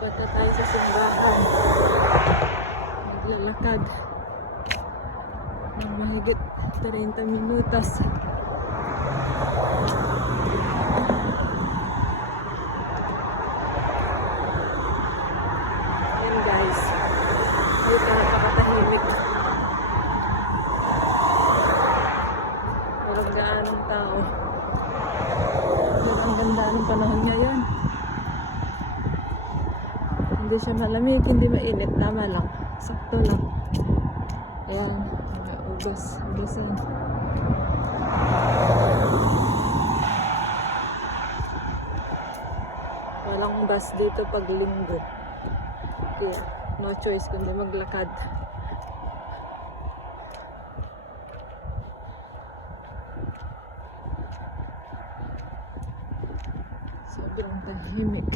Punta tayo sa simbahan. Naglalakad. Ng mahigit 30 minutos. Ayan guys. Ay talaga katahimik. Walang gaanong tao. Pero ang ganda ng panahon Hindi siya malamig, hindi mainit. Tama lang. Sakto lang. Ayan. May ubos. Ubusin. Walang bus dito pag linggo. Kaya no choice kundi maglakad. Sobrang tahimik.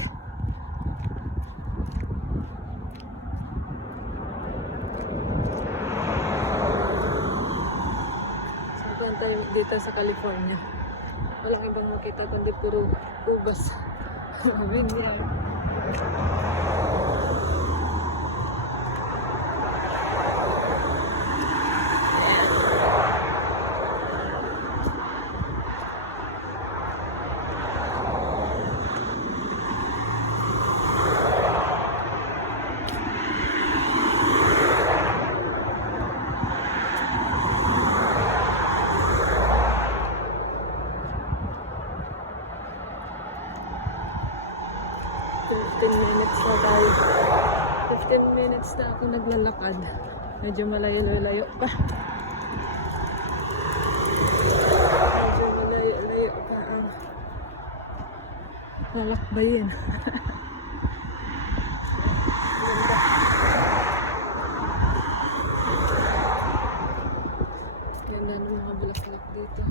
Saan tayo dito sa California? Walang ibang makita kundi puro ubas. Bigyan. Fifteen minutes na tayo. 15 minutes na ako naglalakad. Medyo malayo-layo pa. Medyo malayo-layo pa ang lalakbayin. Ganda. Ganda ng mga bulaklak dito.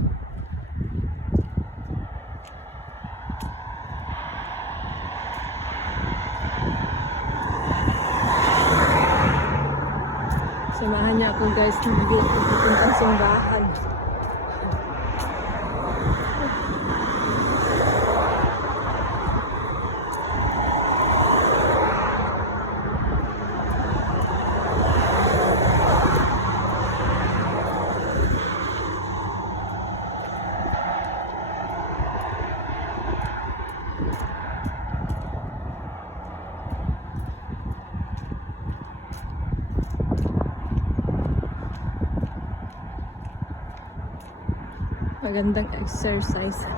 Samahan niya ako guys na maglakad papuntang simbahan. Magandang exercise.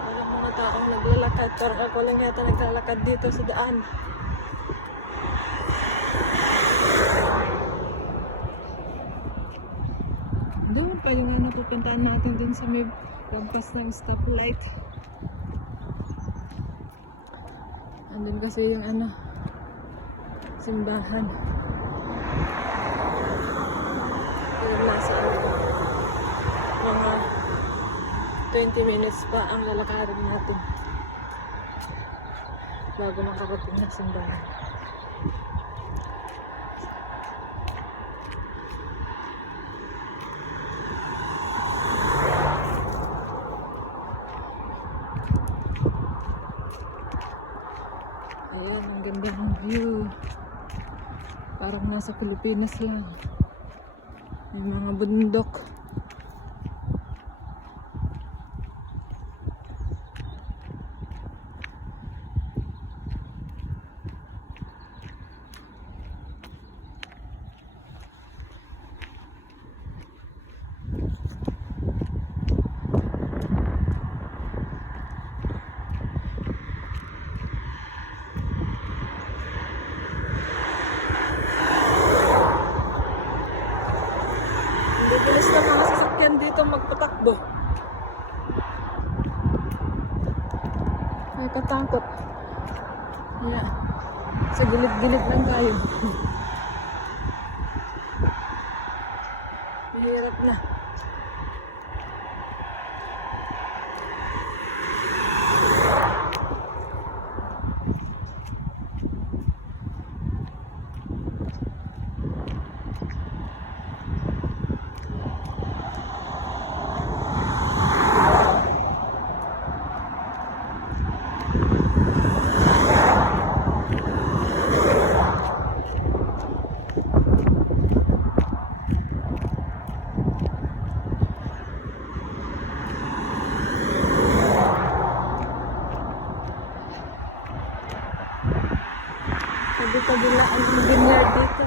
Walang mga taong naglalakad. Parang ako lang yata naglalakad dito sa daan. Doon pa yung ano pupuntahan natin dun sa may lampas ng stoplight. Andun kasi yung ano, simbahan. Pero nasa ano, mga 20 minutes pa ang lalakarin natin bago makarating ng simbahan. Ayan, ang ganda ng view. Parang nasa Pilipinas lang. May mga bundok. Hindi bilis na mga sasakyan dito magpatakbo. Ay, katakot. Yeah. Sa gilid-gilid lang tayo. Mahirap na. Kabila ang vineyard dito.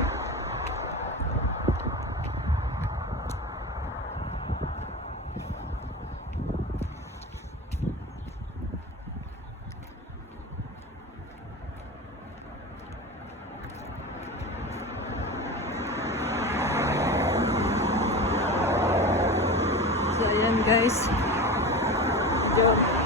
So, ayan guys. Lang.